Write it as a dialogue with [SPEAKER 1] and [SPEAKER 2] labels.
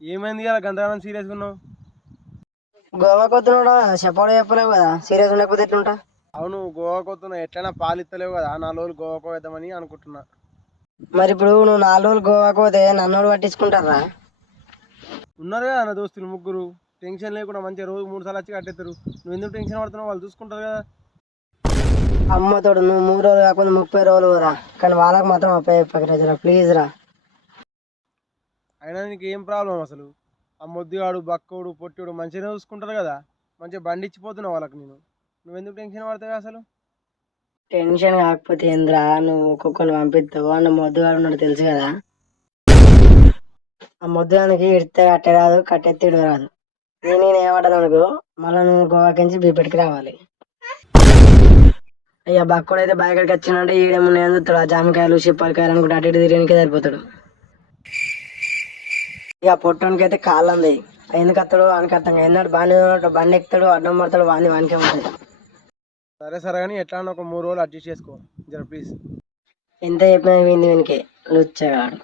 [SPEAKER 1] ఏమైంది కదా గంతగానం సీరియస్గా ఉన్నావు?
[SPEAKER 2] గోవా కొత్తున్నాడు చెప్పడం చెప్పలేవు కదా. సీరియస్ ఉండకపోతే ఎట్లుంటా?
[SPEAKER 1] అవును గోవాకు వస్తున్నా ఎట్లైనా పాలు ఇస్తలేవు కదా. నాలుగు రోజులు గోవాకు వేద్దామని అనుకుంటున్నా.
[SPEAKER 2] మరి ఇప్పుడు నువ్వు నాలుగు రోజులు గోవాకు పోతే నన్ను పట్టించుకుంటారా?
[SPEAKER 1] ఉన్నారు కదా నా దోస్తులు ముగ్గురు. టెన్షన్ లేకుండా మంచిగా రోజు మూడు సార్లు వచ్చి కట్టేస్తారు నువ్వు ఎందుకు టెన్షన్ పడుతున్నావు? వాళ్ళు చూసుకుంటారు కదా.
[SPEAKER 2] అమ్మతోడు నువ్వు మూడు రోజులు కాకుండా ముప్పై రోజులు రా కానీ వాళ్ళకి మాత్రం అప్ప చెప్పక రాజరా. ప్లీజ్ రా.
[SPEAKER 1] అయినా నీకు ఏం ప్రాబ్లం అసలు? ఆ మొద్దుగాడు బక్కోడు పొట్టివాడు మంచిగానే చూసుకుంటారు కదా? మంచిగా బండి ఇచ్చిపోతున్నావు వాళ్ళకి నేను. నువ్వు ఎందుకు టెన్షన్ పడతావు అసలు?
[SPEAKER 2] టెన్షన్ కాకపోతే ఏంద్రా నువ్వు ఒక్కొక్కరిని పంపిస్తావు. అన్న మొద్దుగాడు ఉన్నాడు తెలుసు కదా? ఆ మొద్దుగానికి ఇడితే కట్టే రాదు కట్టెత్తి రాదు. నేను నేను ఏమంటాను అనుకో మళ్ళీ నువ్వు గోవాకి నుంచి బీపెట్కి రావాలి. అయ్యా బక్కోడు అయితే బాయకడికి వచ్చినంటే ఈడేమన్నా చూస్తాడు. ఆ జామకాయలు చిప్పలకాయలు అనుకుంటే అటు ఇటు తిరిగినకే సరిపోతాడు. ఇక పొట్టోనికి అయితే కాళ్ళు అంది ఎందుకు అత్తడు వానికి అర్థం కాదు. బాగానే ఉన్నాడు, బండి ఎక్కుతాడు అడ్డం పడతాడు వాని వానికే ఉంటుంది.
[SPEAKER 1] సరే సరే కానీ ఎట్లా ఒక మూడు రోజులు అడ్జస్ట్ చేసుకో. జర ప్లీజ్
[SPEAKER 2] ఎంత చెప్పినా వింది వీనికి. లుచ్చగాడు.